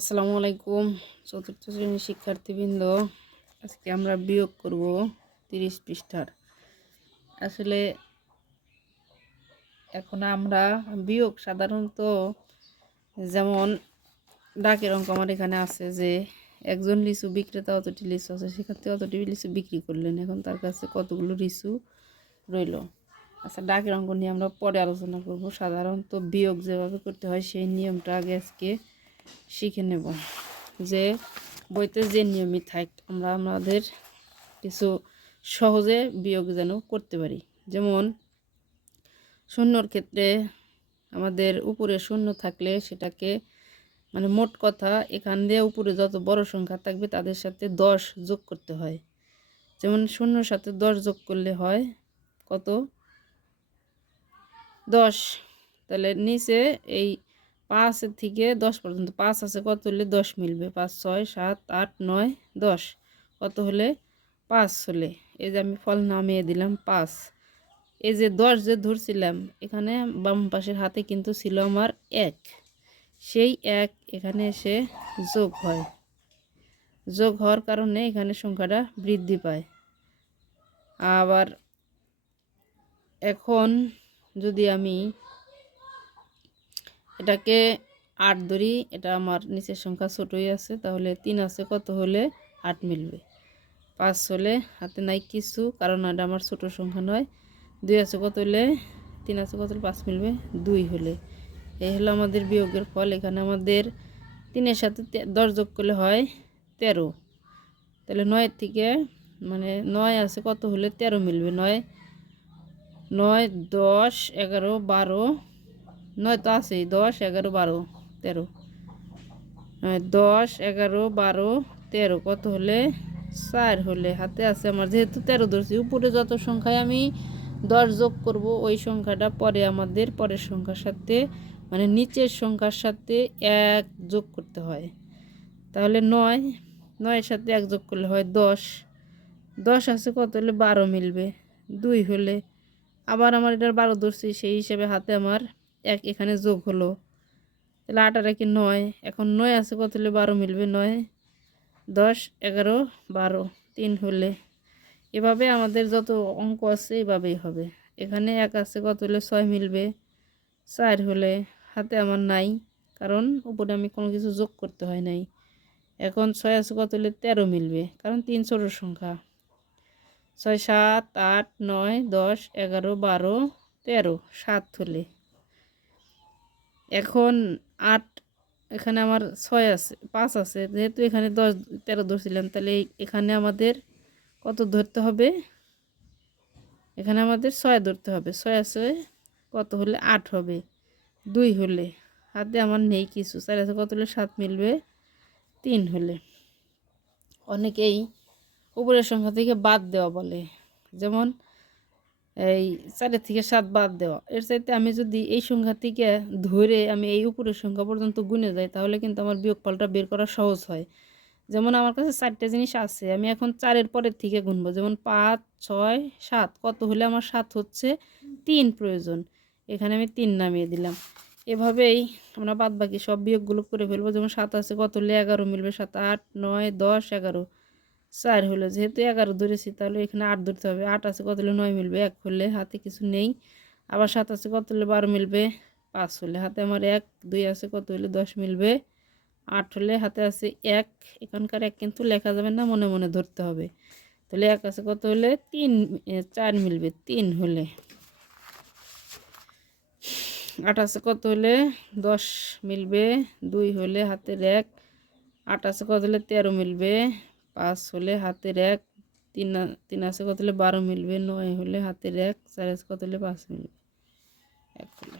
আসসালামু আলাইকুম চতুর্থ শ্রেণীর শিক্ষার্থীবৃন্দ। আজকে আমরা বিয়োগ করব 30 পৃষ্ঠার। আসলে এখন আমরা বিয়োগ সাধারণত যেমন ডাকের অঙ্ক আমার এখানে আছে যে একজন লিচু বিক্রেতা অতটি লিচু আছে, সেখান থেকে অতটি লিচু বিক্রি করলেন, এখন তার কাছে কতগুলো লিচু রইল। আচ্ছা, ডাকের অঙ্ক নিয়ে আমরা পরে আলোচনা করব। সাধারণত বিয়োগ যেভাবে করতে হয় সেই নিয়মটা আগে আজকে শিখে নেব, যে বইতে যে নিয়মই থাক আমরা আমাদের কিছু সহজে বিয়োগ যেন করতে পারি। যেমন শূন্যর ক্ষেত্রে আমাদের উপরে শূন্য থাকলে সেটাকে মোট কথা এখান দিয়ে উপরে যত বড় সংখ্যা থাকবে তাদের সাথে 10 যোগ করতে হয়। যেমন শূন্যর সাথে 10 যোগ করলে হয় কত? 10। তাহলে নিচে এই 5 থেকে 10 পর্যন্ত 5 আছে, কত হলে 10 মিলবে? 5, 6, 7, 8, 9, 10, কত হলে? 5 হলে। এই যে আমি ফল নামিয়ে দিলাম 5। এই যে 10 যে ধরছিলাম এখানে বাম পাশের হাতে কিন্তু ছিল আমার 1, সেই 1 এখানে এসে যোগ হয়। যোগ হওয়ার কারণে এখানে সংখ্যাটা বৃদ্ধি পায়। আবার এখন যদি আমি এটাকে 8 ধরি, এটা আমার নিচের সংখ্যা ছোটই আছে, তাহলে 3 আছে, কত হলে 8 মিলবে? 5 হলে হাতে নাই কিছু, কারণ এটা আমার ছোট সংখ্যা নয়। 2 আছে, কত হলে? 3 আছে, কত হলে 5 মিলবে? 2 হলে। এই হলো আমাদের বিয়োগের ফল। এখানে আমাদের 3-এর সাথে 10 যোগ করলে হয় 13। তাহলে 9 থেকে 9 আছে, কত হলে 13 মিলবে? 9, 9, 10, 11, 12, 9 তো আছেই, 10, 11, 12, 13, 10, 11, 12, 13, কত হলে? 4 হলে। হাতে আছে আমার যেহেতু 13 ধরছি, উপরে যত সংখ্যায় আমি 10 যোগ করব ওই সংখ্যাটা পরে আমাদের পরের সংখ্যার সাথে নিচের সংখ্যার সাথে 1 যোগ করতে হয়। তাহলে 9-এর সাথে 1 যোগ করলে হয় 10। 10 আছে, কত হলে? 12 মিলবে 2 হলে। আবার আমার এটার 12 ধরছি, সেই হিসেবে হাতে আমার 1 এখানে যোগ হলো, তাহলে 8 আর 1 9। এখন 9 আছে, কত হলে 12 মিলবে? 9, 10, 11, 12, 3 হলে। এভাবে আমাদের যত অঙ্ক আছে এভাবেই হবে। এখানে 1 আছে, কত হলে 6 মিলবে? 4 হলে। হাতে আমার নাই, কারণ উপরে আমি কোনো কিছু যোগ করতে হয় নাই। এখন 6 আছে, কত হলে 13 মিলবে? কারণ 3 ছোট সংখ্যা। 6, 7, 8, 9, 10, 11, 12, 13, 7 হলে। এখন 8, এখানে আমার 6 আছে, 5 আছে, যেহেতু এখানে 10, 13 ধরছিলাম, তাহলে এখানে আমাদের কত ধরতে হবে? এখানে আমাদের 6 ধরতে হবে। 6 আছে, কত হলে? 8 হবে 2 হলে। হাতে আমার নেই কিছু। 4 আছে, কত হলে? 7 মিলবে 3 হলে। অনেকেই উপরের সংখ্যা থেকে বাদ দেওয়া বলে, যেমন এই 4 থেকে 7 বাদ দেওয়া। এর চাইতে আমি যদি এই সংখ্যা থেকে ধরে আমি এই উপরের সংখ্যা পর্যন্ত গুনে যাই, তাহলে কিন্তু আমার বিয়োগফলটা বের করা সহজ হয়। যেমন আমার কাছে 4টে জিনিস আছে, আমি এখন 4-এর পরের থেকে গুনবো। যেমন 5, 6, 7, কত হলে আমার 7 হচ্ছে? 3 প্রয়োজন। এখানে আমি 3 নামিয়ে দিলাম। এভাবেই আমরা বাদ বাকি সব বিয়োগগুলো করে ফেলবো। যেমন 7 আছে, কত হলে 11 মিলবে? 7, 8, 9, 10, 11, 4 হলো। যেহেতু 11 ধরেছি, তাহলে এখানে 8 ধরতে হবে। 8 আছে, কত হলে? 9 মিলবে 1 হলে। হাতে কিছু নেই। আবার 7 আছে, কত হলে? 12 মিলবে 5 হলে। হাতে আমার 1, 2 আছে, কত হলে? 10 মিলবে 8 হলে। হাতে আছে 1, এখানকার 1 কিন্তু লেখা যাবে না, মনে মনে ধরতে হবে। তাহলে 1 আছে, কত হলে? 4 মিলবে 3 হলে। 8 আছে, কত হলে? 10 মিলবে 2 হলে। হাতের 1। 8 আছে, কত হলে? 13 মিলবে 5 হলে। হাতের 1। 3 আছে, কত হলে? 12 মিলবে 9 হলে। হাতের 1। 4 আছে, কত হলে? 5 মিলবে 1 হলে।